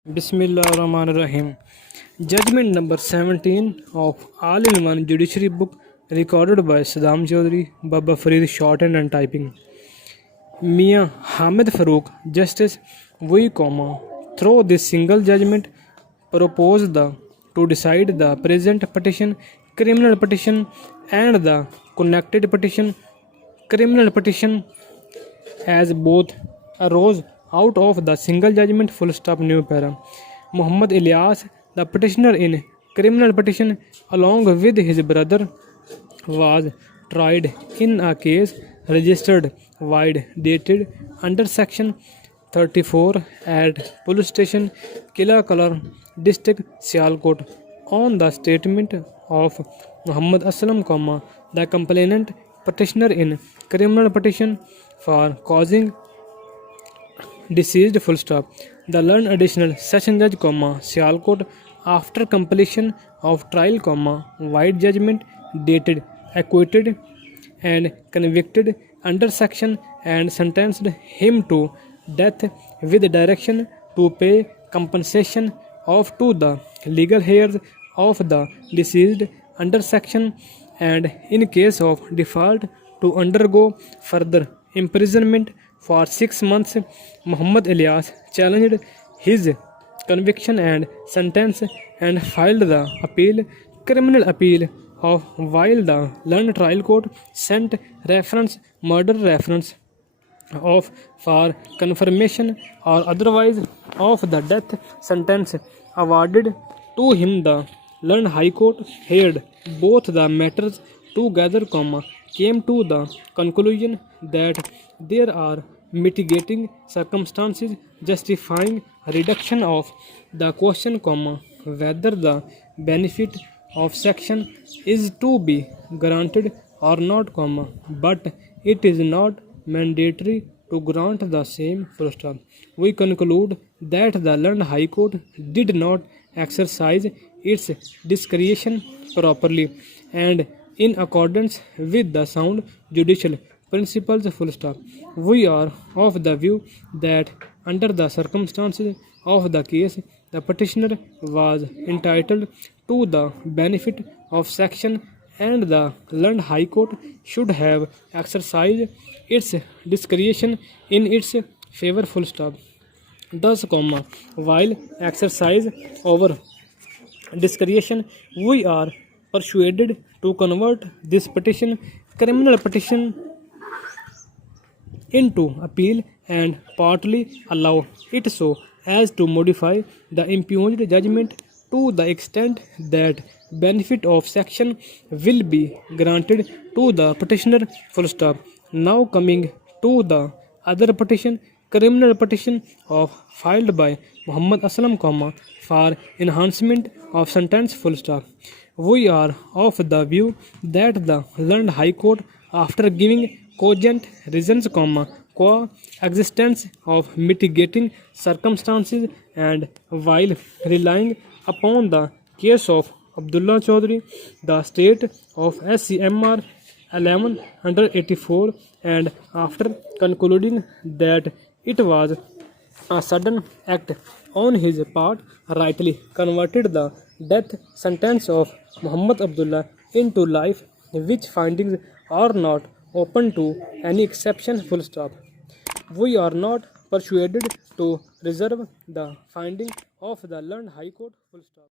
Bismillahirrahmanirrahim. Judgment number 17 of all-in-one judiciary book recorded by Saddam Chaudhry, Baba Farid, Shorthand and Typing. Mia Hamid Farooq, Justice, through this single judgment, propose to decide the present petition, criminal petition, and the connected petition, criminal petition, as both arose out of the single judgment. Full stop. New para. Muhammad Ilyas, the petitioner in criminal petition, along with his brother, was tried in a case registered wide dated under section 34 at police station Kila Kalar, district Sialkot, on the statement of Muhammad Aslam, the complainant petitioner in criminal petition, for causing deceased. Full stop. The learned additional session judge, Sialkot, after completion of trial, wide judgment dated acquitted and convicted under section and sentenced him to death with direction to pay compensation of to the legal heirs of the deceased under section, and in case of default to undergo further imprisonment for 6 months. Muhammad Ilyas challenged his conviction and sentence and filed the criminal appeal of, while the learned trial court sent murder reference of for confirmation or otherwise of the death sentence awarded to him. The learned high court heard both the matters together, came to the conclusion that there are mitigating circumstances justifying reduction of the question, whether the benefit of section is to be granted or not, but it is not mandatory to grant the same. Full stop. We conclude that the learned high court did not exercise its discretion properly and in accordance with the sound judicial principles. Full stop. We are of the view that under the circumstances of the case, the petitioner was entitled to the benefit of section and the learned high court should have exercised its discretion in its favor. Full stop. Thus, while exercise over discretion, we are persuaded to convert this criminal petition into appeal and partly allow it so as to modify the impugned judgment to the extent that benefit of section will be granted to the petitioner. Full stop. Now coming to the other petition, criminal petition of filed by Muhammad Aslam, for enhancement of sentence. Full stop. We are of the view that the learned high court, after giving cogent reasons, coexistence of mitigating circumstances, and while relying upon the case of Abdullah Chaudhry, the state of SCMR 1184, and after concluding that it was a sudden act on his part, rightly converted the death sentence of Muhammad Abdullah into life, which findings are not open to any exception. Full stop. We are not persuaded to reserve the finding of the learned high court. Full stop.